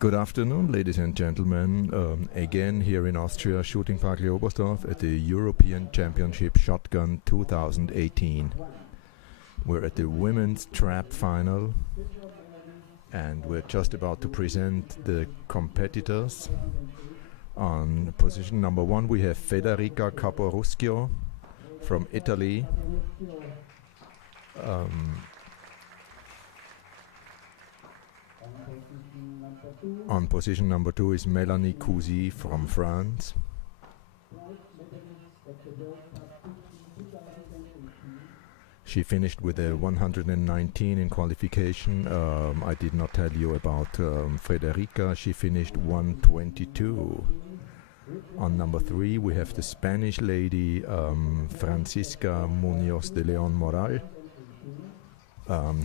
Good afternoon, ladies and gentlemen. Again here in Austria, Shooting Park Leobersdorf at the European Championship Shotgun 2018. We're at the women's trap final and we're just about to present the competitors. On position number 1 we have Federica Caporuschio from Italy. On position number 2 is Melanie Cousy from France. She finished with a 119 in qualification. I did not tell you about Federica. She finished 122. On number 3 we have the Spanish lady Francisca Munoz de Leon Moral,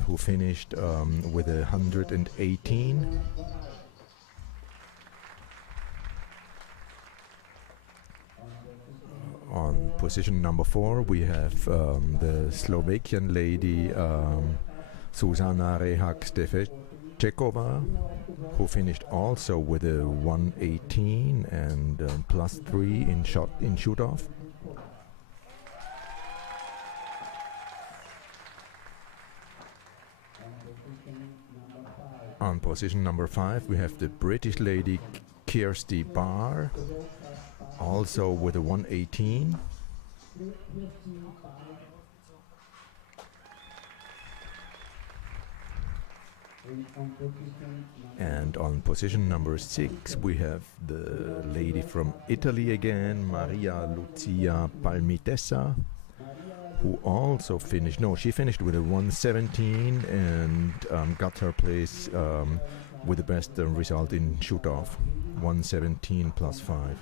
who finished with a 118. On position number 4 we have the Slovakian lady Zuzana Rehak-Stefečeková, who finished also with a 118 and +3 in shoot-off. On position number 5 we have the British lady Kirsty Barr, also with a 118. And on position number 6 we have the lady from Italy again, Maria Lucia Palmitessa, who also finished, she finished with a 117 and got her place with the best result in shoot-off, 117 +5.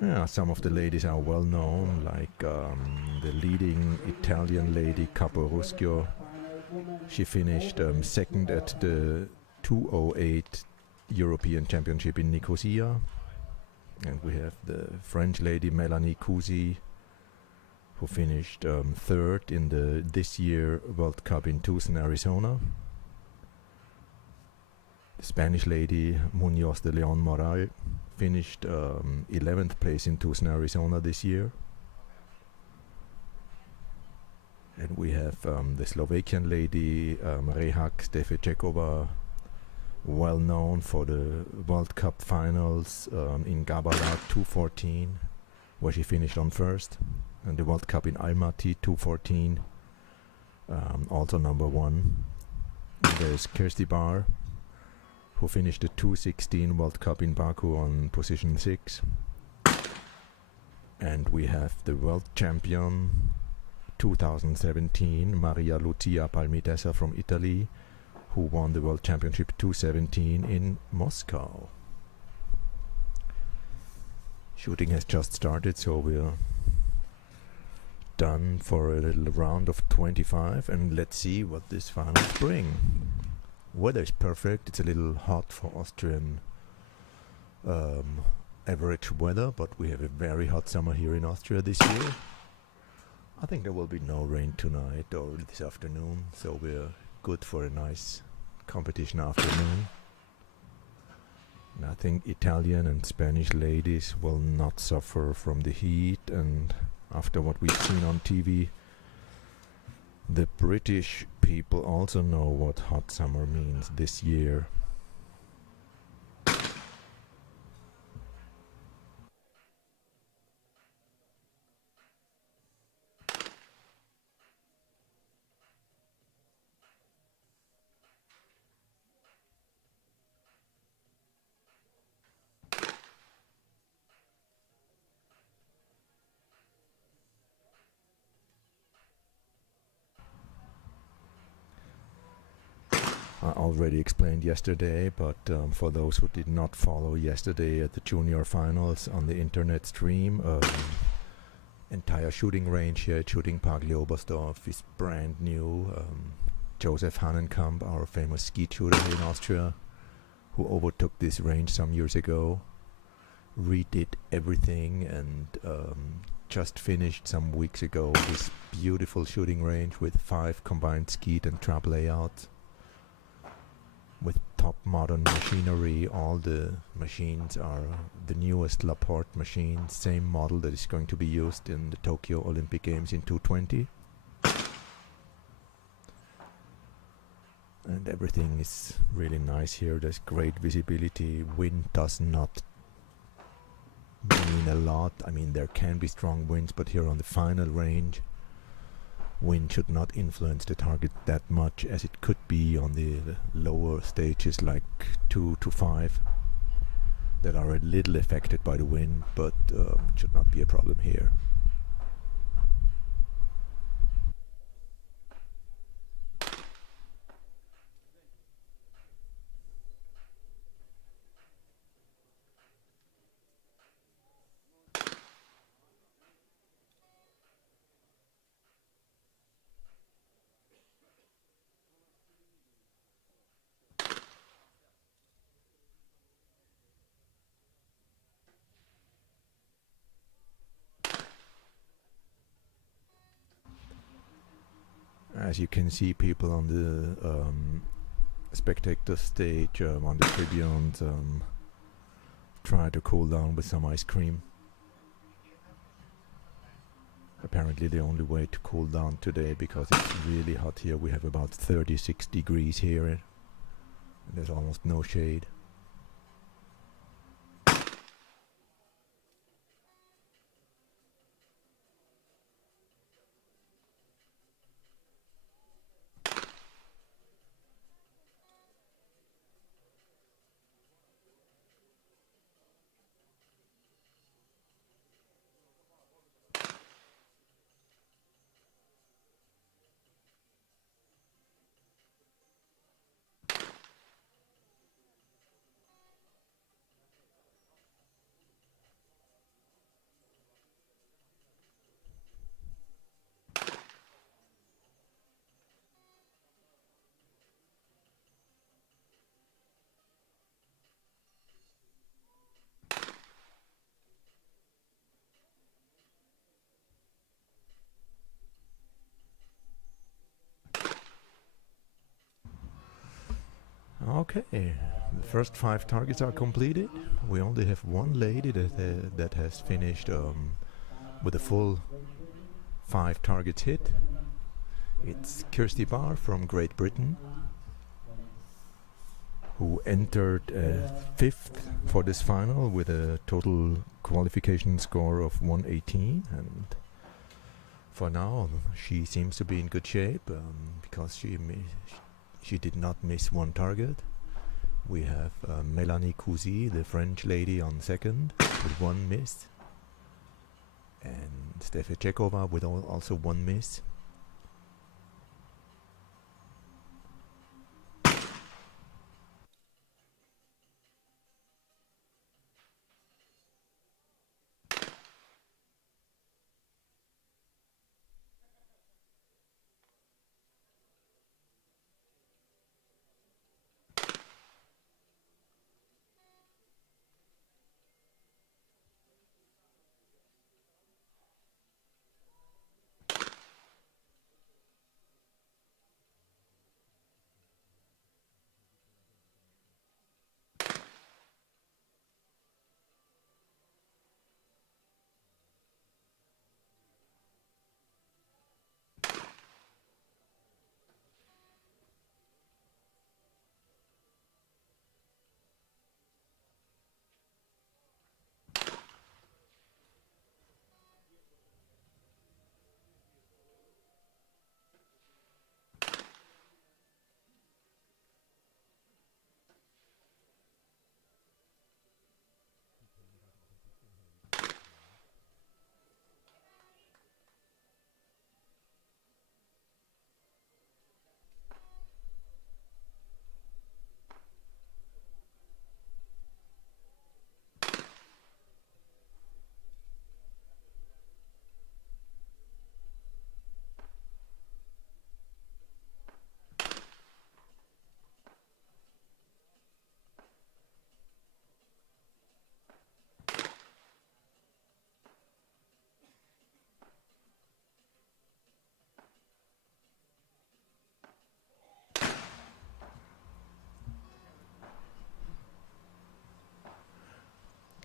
Yeah, some of the ladies are well known, like the leading Italian lady Caporuschio. She finished second at the 208 European Championship in Nicosia. And we have the French lady Melanie Cousy, who finished third in the this year World Cup in Tucson, Arizona. The Spanish lady Munoz de Leon Moral finished 11th place in Tucson, Arizona this year. And we have the Slovakian lady Rehak-Stefečeková, well known for the World Cup finals in Gabala 214, where she finished on first, and the World Cup in Almaty 214, also number 1. And there's Kirsty Barr, who finished the 216 World Cup in Baku on position 6. And we have the world champion 2017, Maria Lucia Palmitessa from Italy, who won the World Championship 217 in Moscow. Shooting has just started, so we're done for a little round of 25, and let's see what this finals bring. Weather is perfect. It's a little hot for Austrian average weather, but we have a very hot summer here in Austria this year. I think there will be no rain tonight or this afternoon, so we're good for a nice competition afternoon. And I think Italian and Spanish ladies will not suffer from the heat, and after what we've seen on TV, the British people also know what hot summer means this year. I already explained yesterday, but for those who did not follow yesterday at the junior finals on the internet stream, entire shooting range here at Shooting Park Leobersdorf is brand new. Josef Hannenkamp, our famous ski shooter in Austria, who overtook this range some years ago, redid everything and just finished some weeks ago this beautiful shooting range with 5 combined skeet and trap layouts with top modern machinery. All the machines are the newest Laporte machines, same model that is going to be used in the Tokyo Olympic Games in 2020. And everything is really nice here. There's great visibility. Wind does not mean a lot. I mean, there can be strong winds, but here on the final range, wind should not influence the target that much as it could be on the lower stages like 2 to 5 that are a little affected by the wind, but should not be a problem here. As you can see, people on the spectator stage, on the tribunes, try to cool down with some ice cream. Apparently the only way to cool down today, because it's really hot here. We have about 36 degrees here, and there's almost no shade. Okay, the first 5 targets are completed. We only have one lady that has finished with a full 5 targets hit. It's Kirsty Barr from Great Britain, who entered 5th for this final with a total qualification score of 118, and for now she seems to be in good shape because she did not miss one target. We have Mélanie Cousy, the French lady, on 2nd with 1 miss, and Stefa Chekova with also 1 miss.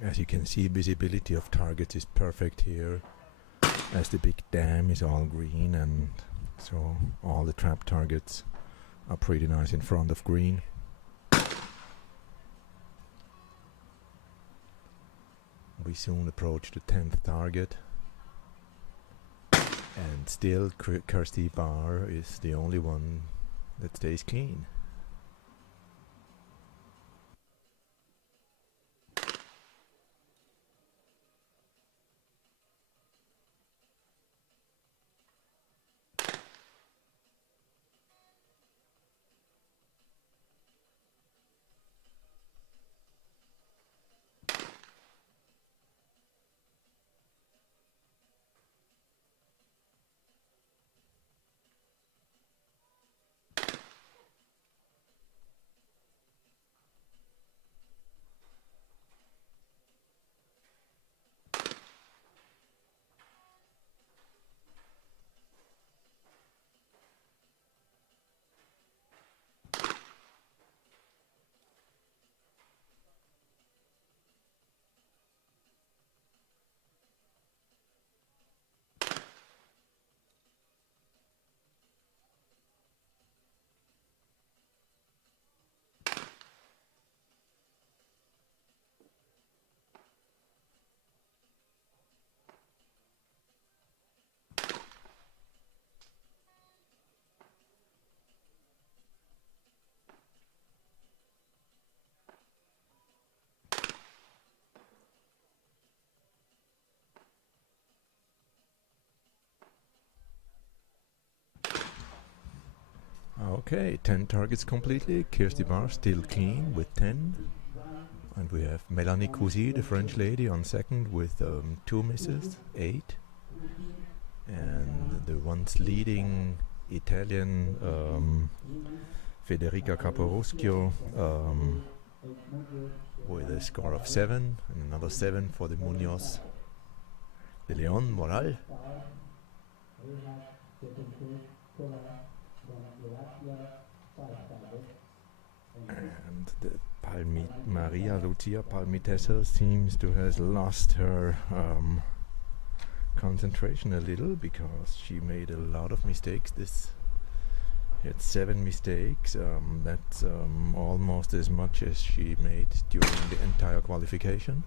As you can see, visibility of targets is perfect here, as the big dam is all green, and so all the trap targets are pretty nice in front of green. We soon approach the 10th target, and still Kirsty Bar is the only one that stays clean. Okay, 10 targets completely. Kirsty Bar still clean with 10. And we have Melanie Cousy, the French lady, on second with 2 misses, 8. And the once leading Italian Federica Caporuschio with a score of 7, and another 7 for the Munoz de Leon Moral. And the Maria Lucia Palmitesa seems to have lost her concentration a little, because she made a lot of mistakes. She had 7 mistakes. That's almost as much as she made during the entire qualification.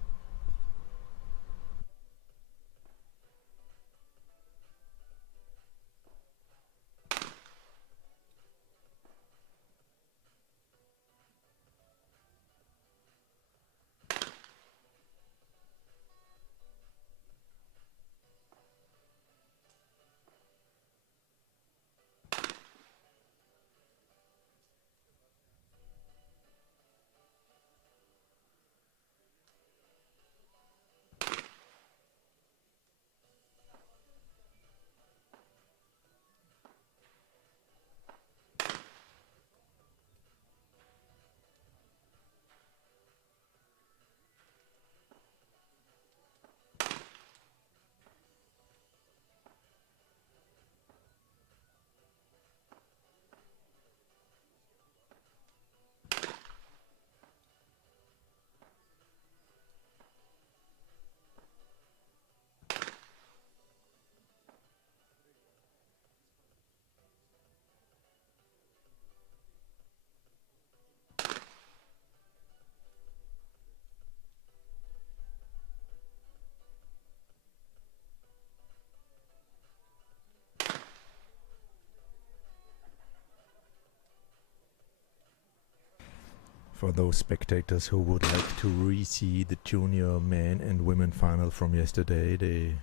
For those spectators who would like to re-see the junior men and women final from yesterday, they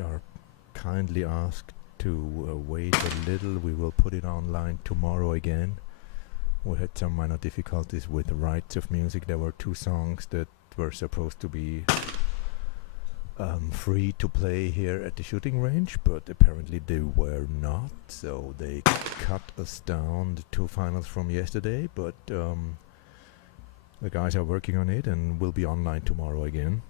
are kindly asked to wait a little. We will put it online tomorrow again. We had some minor difficulties with the rights of music. There were 2 songs that were supposed to be free to play here at the shooting range, but apparently they were not, so they cut us down the 2 finals from yesterday, but the guys are working on it and will be online tomorrow again.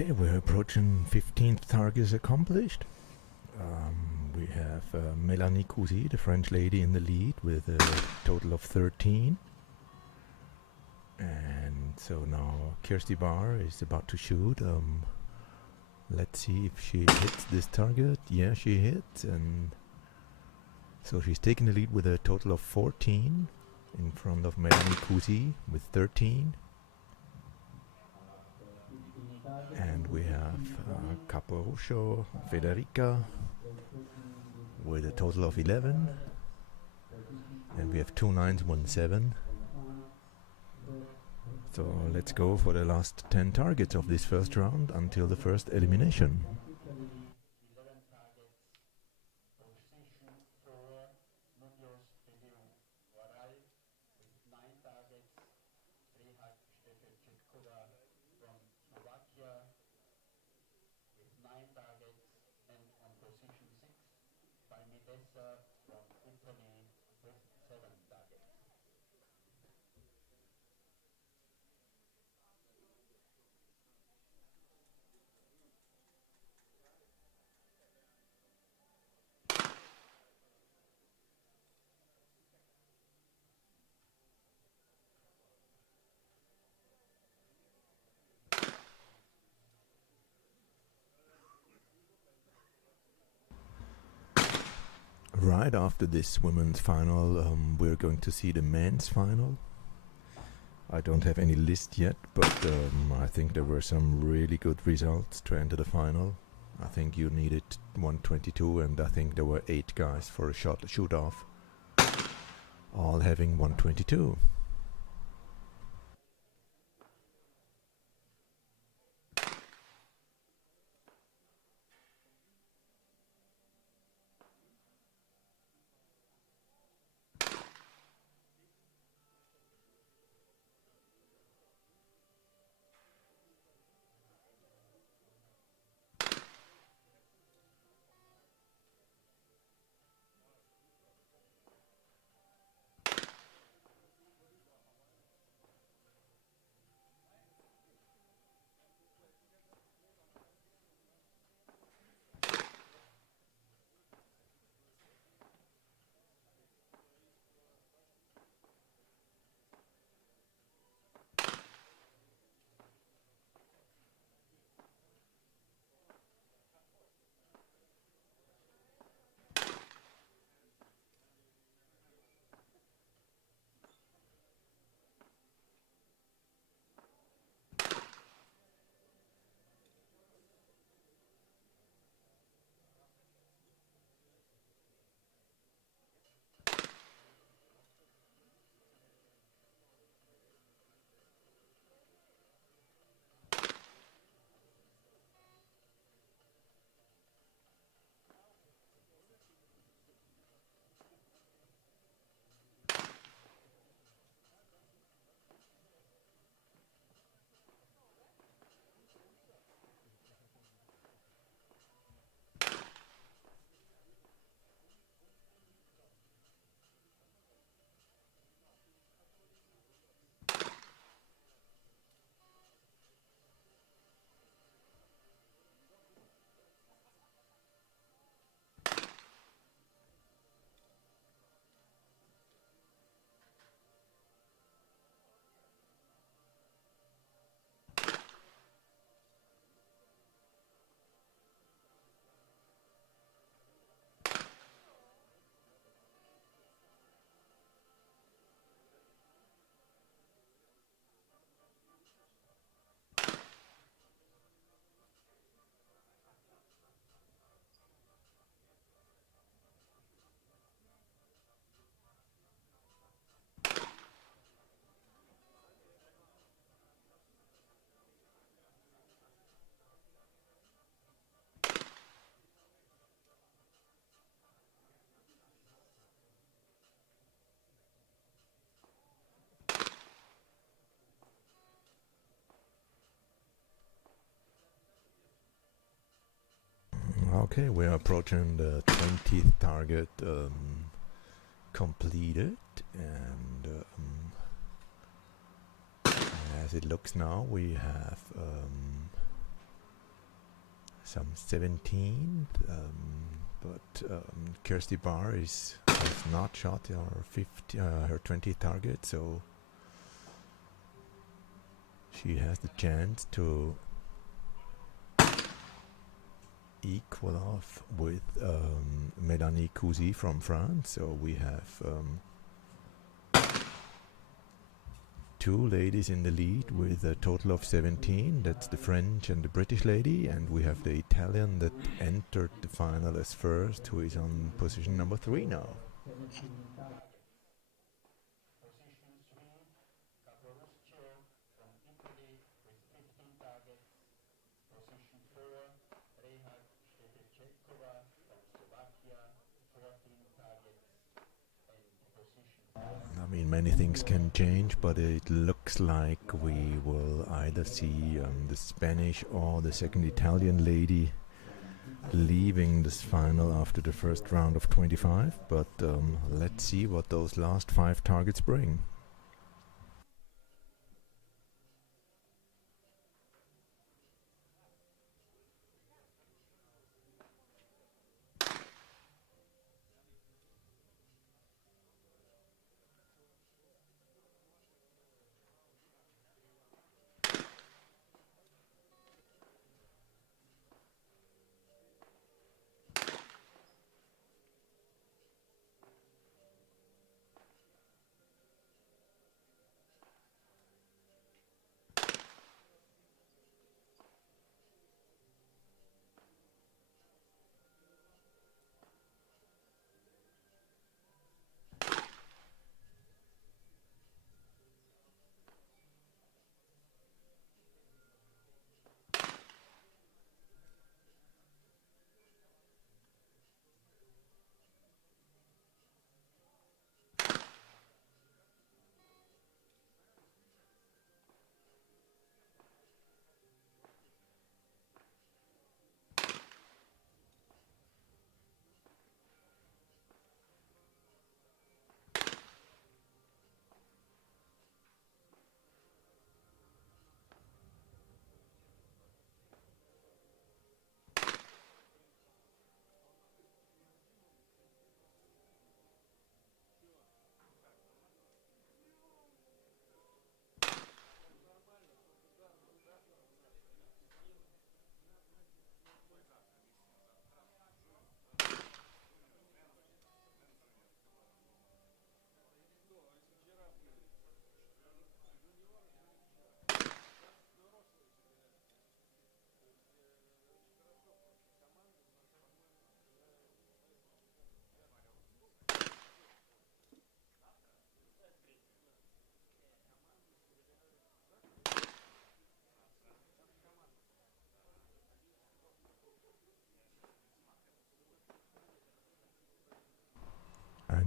Okay, we're approaching 15th target accomplished. We have Mélanie Cousy, the French lady, in the lead with a total of 13. And so now Kirsty Barr is about to shoot. Let's see if she hits this target. Yeah, she hits, and so she's taking the lead with a total of 14 in front of Mélanie Cousy with 13. And we have Caporuscio Federica with a total of 11. And we have 2 9s, 1 7. So let's go for the last 10 targets of this first round until the first elimination. Right after this women's final, we're going to see the men's final. I don't have any list yet, but I think there were some really good results to enter the final. I think you needed 122, and I think there were 8 guys for a shoot-off, all having 122. Okay, we're approaching the 20th target completed, and as it looks now, we have some 17th, but Kirsty Barr has not shot her 20th target, so she has the chance to equal off with Mélanie Cousy from France. So we have two ladies in the lead with a total of 17. That's the French and the British lady, and we have the Italian that entered the final as first, who is on position number 3 now. I mean, many things can change, but it looks like we will either see the Spanish or the second Italian lady leaving this final after the first round of 25, but let's see what those last 5 targets bring. And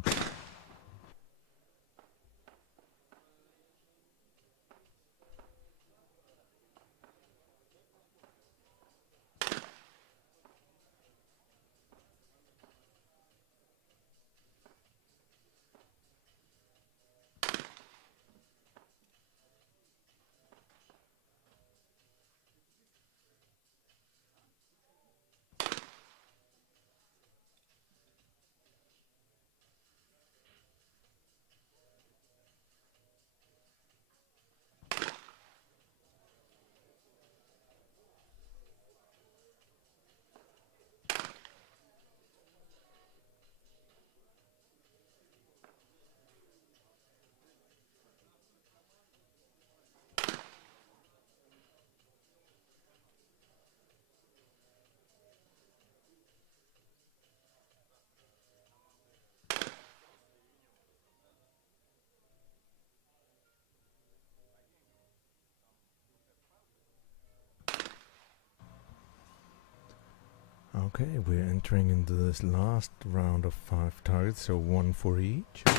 okay, we're entering into this last round of 5 targets, so 1 for each. And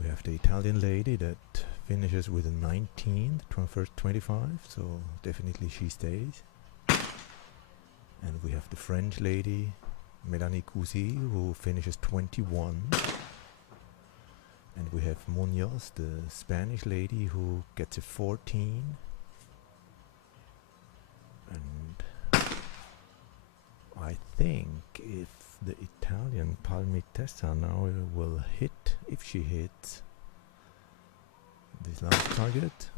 we have the Italian lady that finishes with a 19th, first 25, so definitely she stays. And we have the French lady, Mélanie Cousy, who finishes 21. And we have Munoz, the Spanish lady, who gets a 14. And I think if the Italian Palmitessa now will hit, if she hits this last target.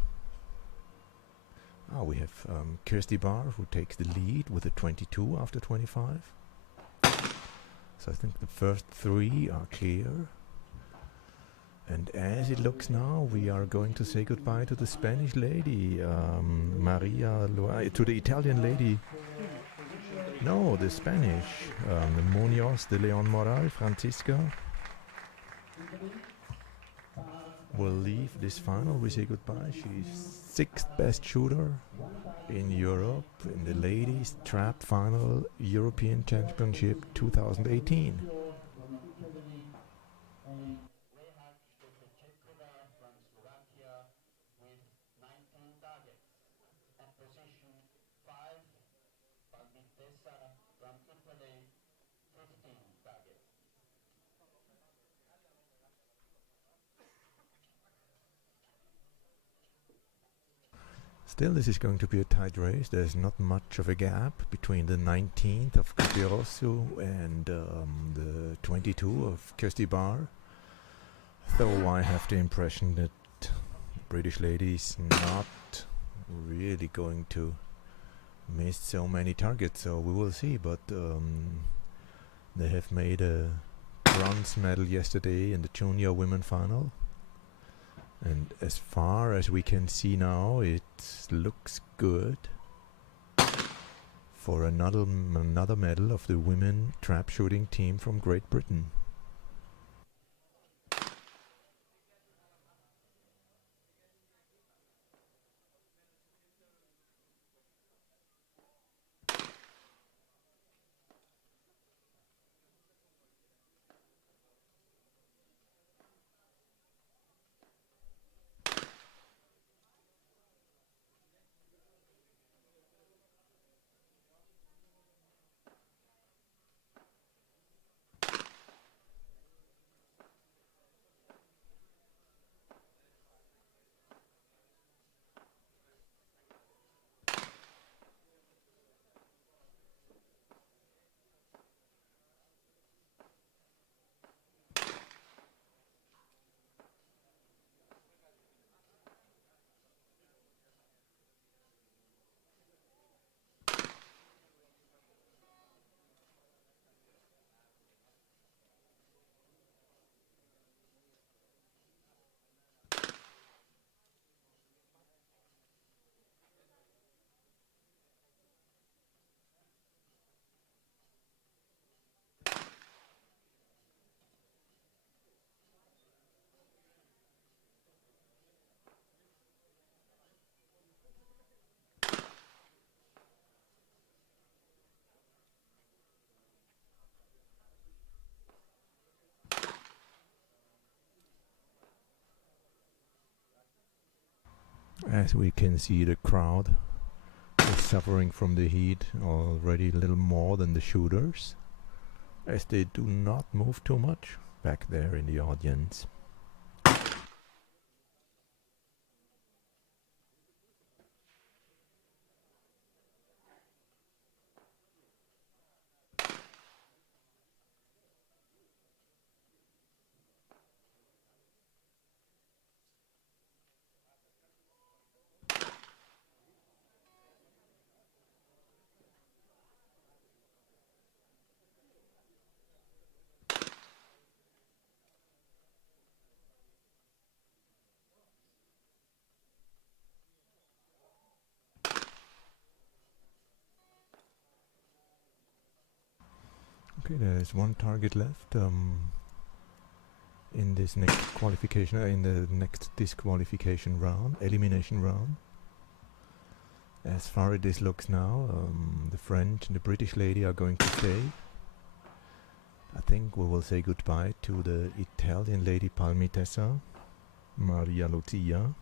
We have Kirsty Barr, who takes the lead with a 22 after 25. So I think the first three are clear. And as it looks now, we are going to say goodbye to the Spanish lady, to the Italian lady. No, the Spanish, the Munoz de Leon Moral, Francisca, will leave this final. We say goodbye. She's 6th best shooter in Europe in the ladies trap final European Championship 2018. Still, this is going to be a tight race. There's not much of a gap between the 19th of Capirosso and the 22 of Kirsty Barr. Though I have the impression that the British ladies not really going to miss so many targets, so we will see. But they have made a bronze medal yesterday in the junior women final. And as far as we can see now, it looks good for another medal of the women trap shooting team from Great Britain. As we can see, the crowd is suffering from the heat already a little more than the shooters, as they do not move too much back there in the audience. Okay, there is one target left in this next qualification, in the next disqualification round, elimination round. As far as this looks now, the French and the British lady are going to stay. I think we will say goodbye to the Italian lady Palmitessa, Maria Lucia,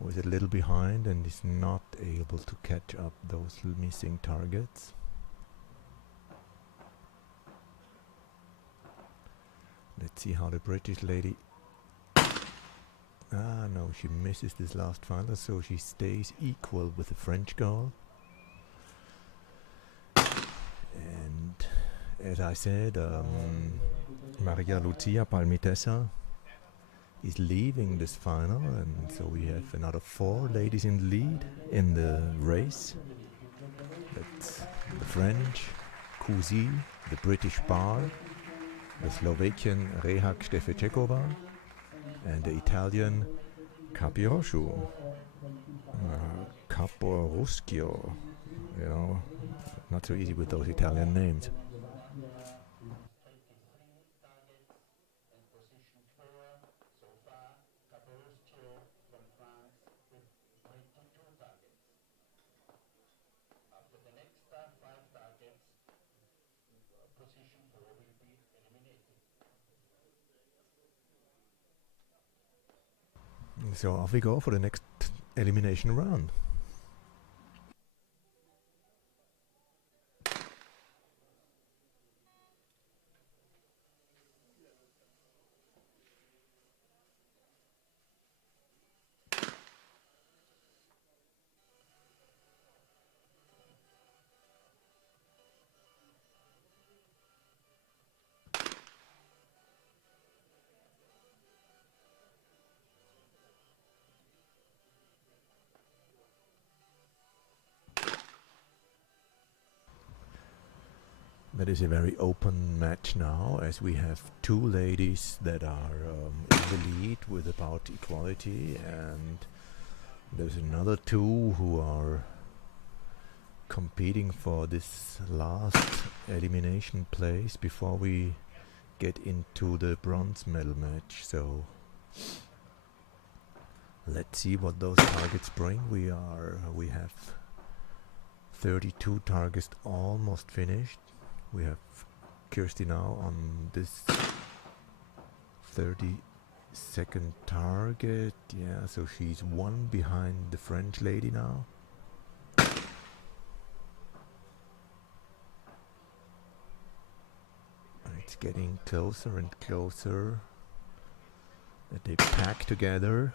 who is a little behind and is not able to catch up those missing targets. Let's see how the British lady No, she misses this last final, so she stays equal with the French girl. And as I said, Maria Lucia Palmitesa is leaving this final, and so we have another 4 ladies in the lead in the race. That's the French, Kusi, the British Bar, the Slovakian Rehak Stefečekova, and the Italian Capioshu. Caporuschio, not so easy with those Italian names. So off we go for the next elimination round. That is a very open match now, as we have 2 ladies that are in the lead with about equality, and there's another 2 who are competing for this last elimination place before we get into the bronze medal match. So let's see what those targets bring. We have 32 targets almost finished. We have Kirsty now on this 32nd target. Yeah, so she's 1 behind the French lady now. It's getting closer and closer that they pack together.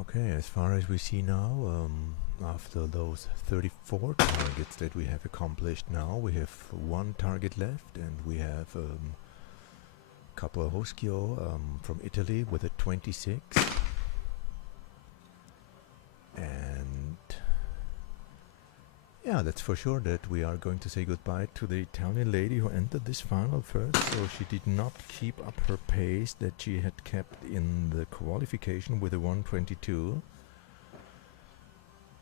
Okay, as far as we see now, after those 34 targets that we have accomplished now, we have 1 target left, and we have Capo Roschio from Italy with a 26. And yeah, that's for sure that we are going to say goodbye to the Italian lady who entered this final first. So she did not keep up her pace that she had kept in the qualification with a 122.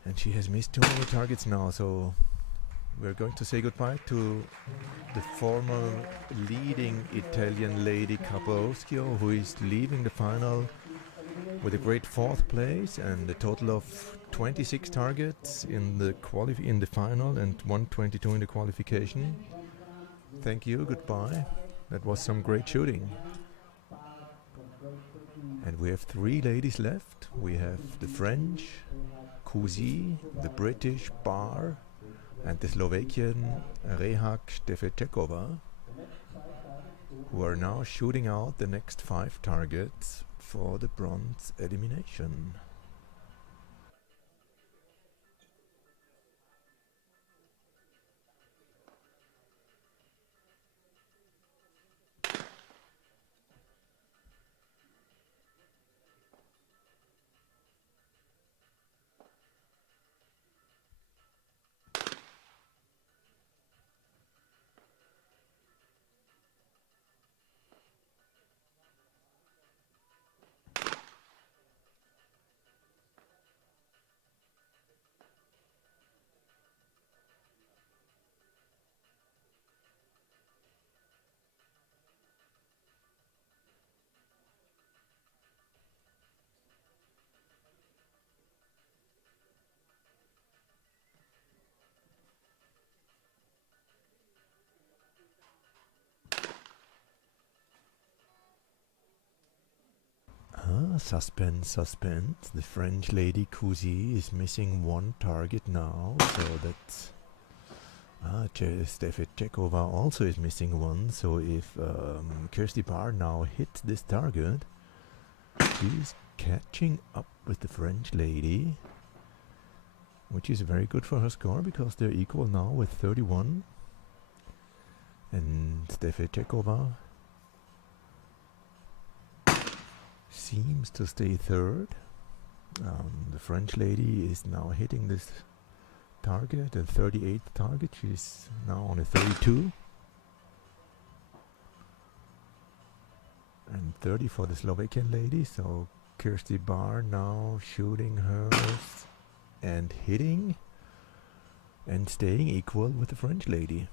And she has missed too many targets now, so we're going to say goodbye to the former leading Italian lady Caposchio, who is leaving the final with a great 4th place and a total of 26 targets in the final and 122 in the qualification. Thank you, goodbye. That was some great shooting. And we have 3 ladies left. We have the French, Kusi, the British Bar, and the Slovakian Rehak Stefečekova, who are now shooting out the next 5 targets for the bronze elimination. Suspense, suspense. The French lady Cousy is missing one target now, so that's... Steffi Chekova also is missing one, so if Kirsty Barr now hits this target, she's catching up with the French lady, which is very good for her score because they're equal now with 31. And Steffi Chekova seems to stay third. The French lady is now hitting this target, the 38th target. She's now on a 32. And 30 for the Slovakian lady. So Kirsty Barr now shooting hers and hitting and staying equal with the French lady.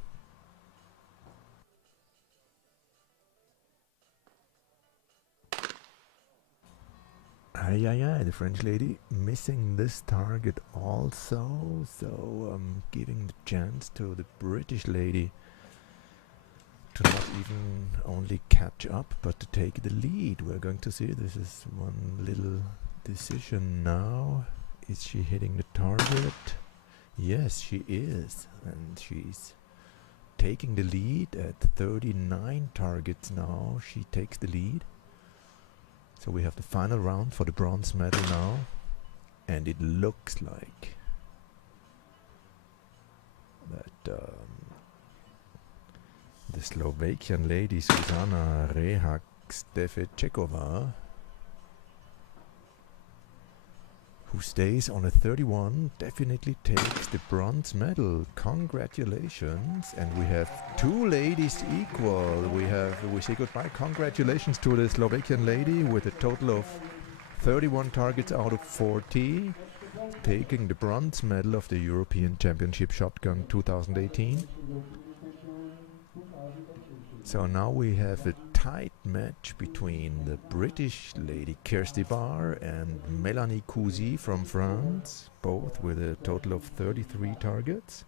The French lady missing this target also, so giving the chance to the British lady to not even only catch up, but to take the lead. We're going to see, this is one little decision now. Is she hitting the target? Yes, she is, and she's taking the lead at 39 targets now. She takes the lead. So we have the final round for the bronze medal now, and it looks like that the Slovakian lady Zuzana Rehak-Stefečeková, who stays on a 31, definitely takes the bronze medal. Congratulations. And we have two ladies equal. We say goodbye. Congratulations to the Slovakian lady with a total of 31 targets out of 40, taking the bronze medal of the European Championship Shotgun 2018. So now we have a tight match between the British lady Kirsty Barr and Melanie Cousy from France, both with a total of 33 targets.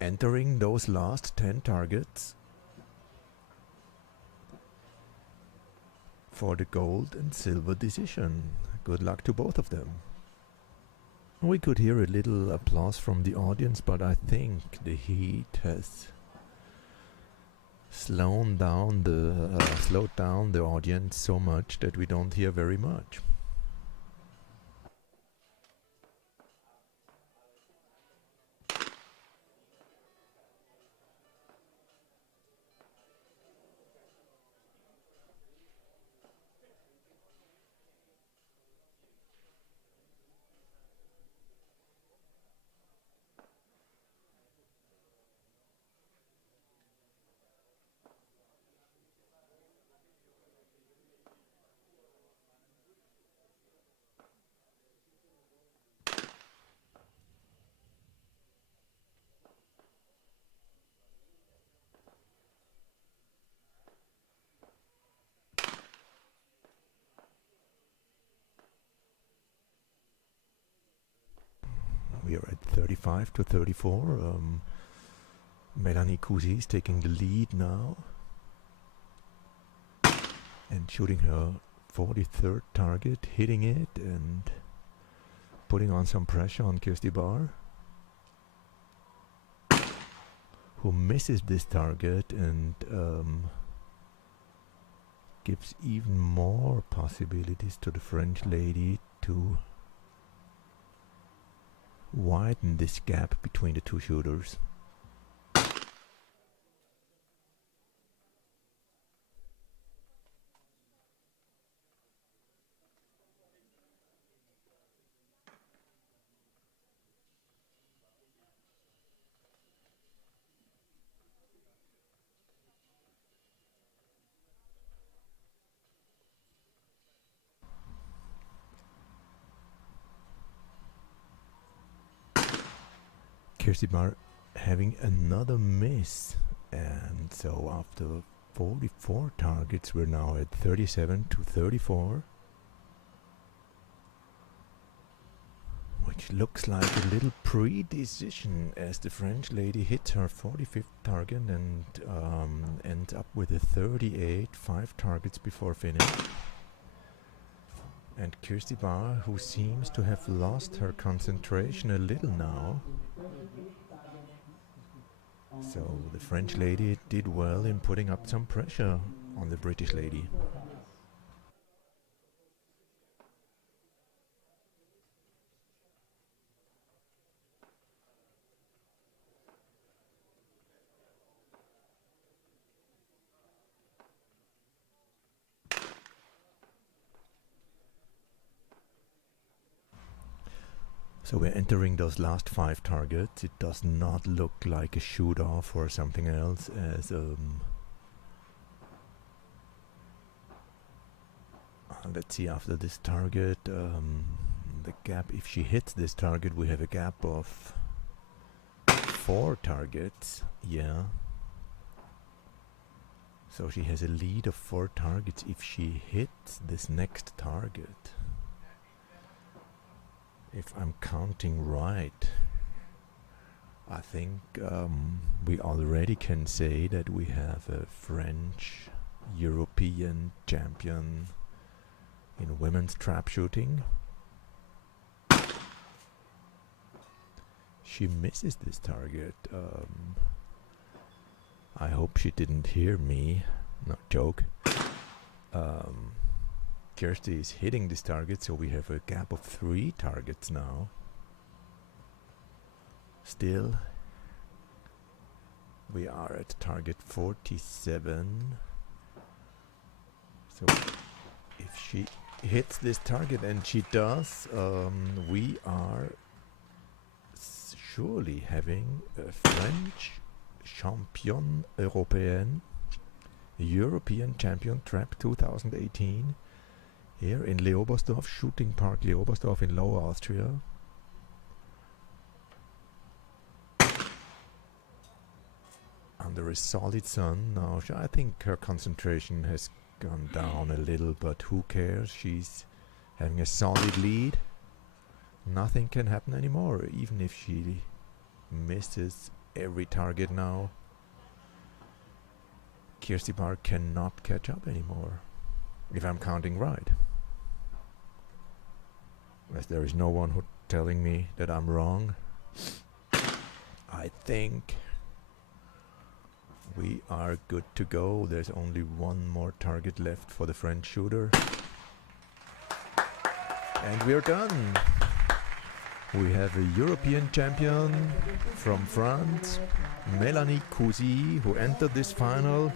Entering those last 10 targets for the gold and silver decision. Good luck to both of them. We could hear a little applause from the audience, but I think the heat has slowed down the audience so much that we don't hear very much. We are at 35 to 34. Melanie Cousy is taking the lead now and shooting her 43rd target, hitting it and putting on some pressure on Kirsty Barr, who misses this target and gives even more possibilities to the French lady to widen this gap between the two shooters. Kirsty Barr having another miss, and so after 44 targets we're now at 37 to 34, which looks like a little pre-decision as the French lady hits her 45th target and ends up with a 38, 5 targets before finish. And Kirsty Barr, who seems to have lost her concentration a little now. So the French lady did well in putting up some pressure on the British lady. So we're entering those last 5 targets. It does not look like a shoot-off or something else, as let's see, after this target, the gap, if she hits this target, we have a gap of 4 targets. Yeah. So she has a lead of 4 targets if she hits this next target. If I'm counting right, I think we already can say that we have a French European champion in women's trap shooting. She misses this target. I hope she didn't hear me. No joke. Kirsty is hitting this target, so we have a gap of 3 targets now. Still, we are at target 47. So if she hits this target, and she does, we are surely having a French champion européenne, European champion trap 2018. Here in Leobersdorf, Shooting Park Leobersdorf in Lower Austria. Under a solid sun. Now, I think her concentration has gone down a little, but who cares? She's having a solid lead. Nothing can happen anymore, even if she misses every target now. Kirsty Barr cannot catch up anymore, if I'm counting right. As there is no one who telling me that I'm wrong. I think we are good to go. There's only 1 more target left for the French shooter. And we're done. We have a European champion from France, Mélanie Cousy, who entered this final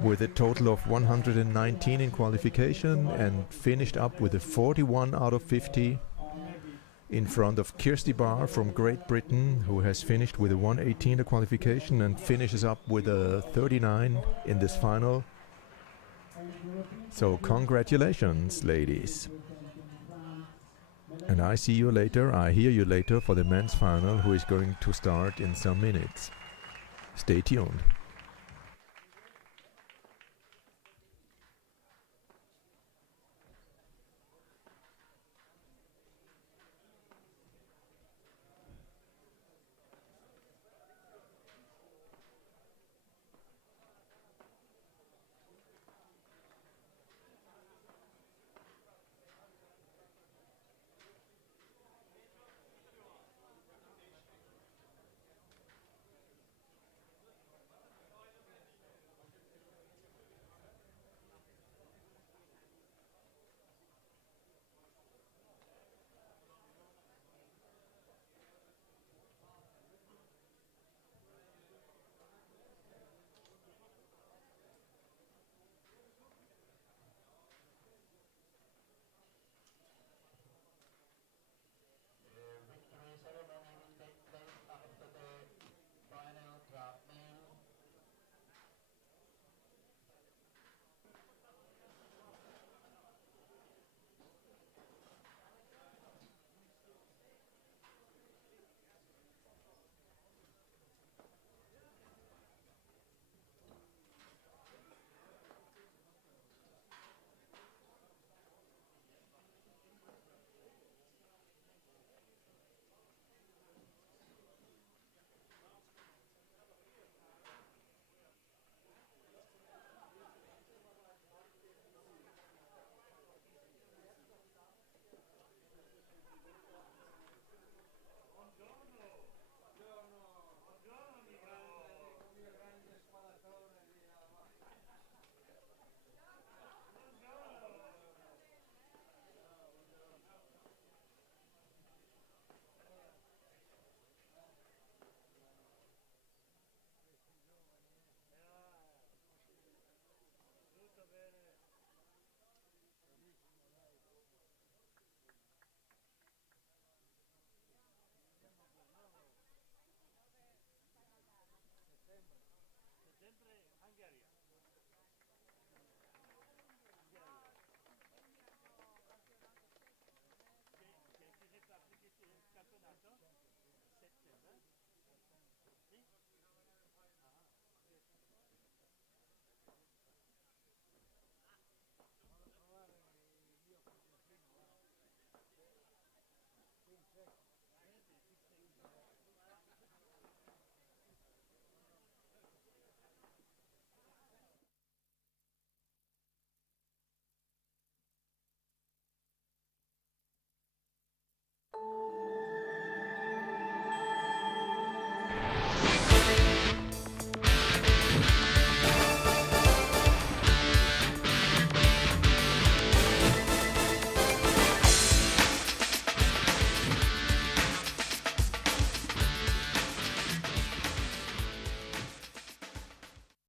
with a total of 119 in qualification and finished up with a 41 out of 50 in front of Kirsty Barr from Great Britain, who has finished with a 118 in qualification and finishes up with a 39 in this final. So congratulations, ladies. And I see you later, I hear you later for the men's final, who is going to start in some minutes. Stay tuned.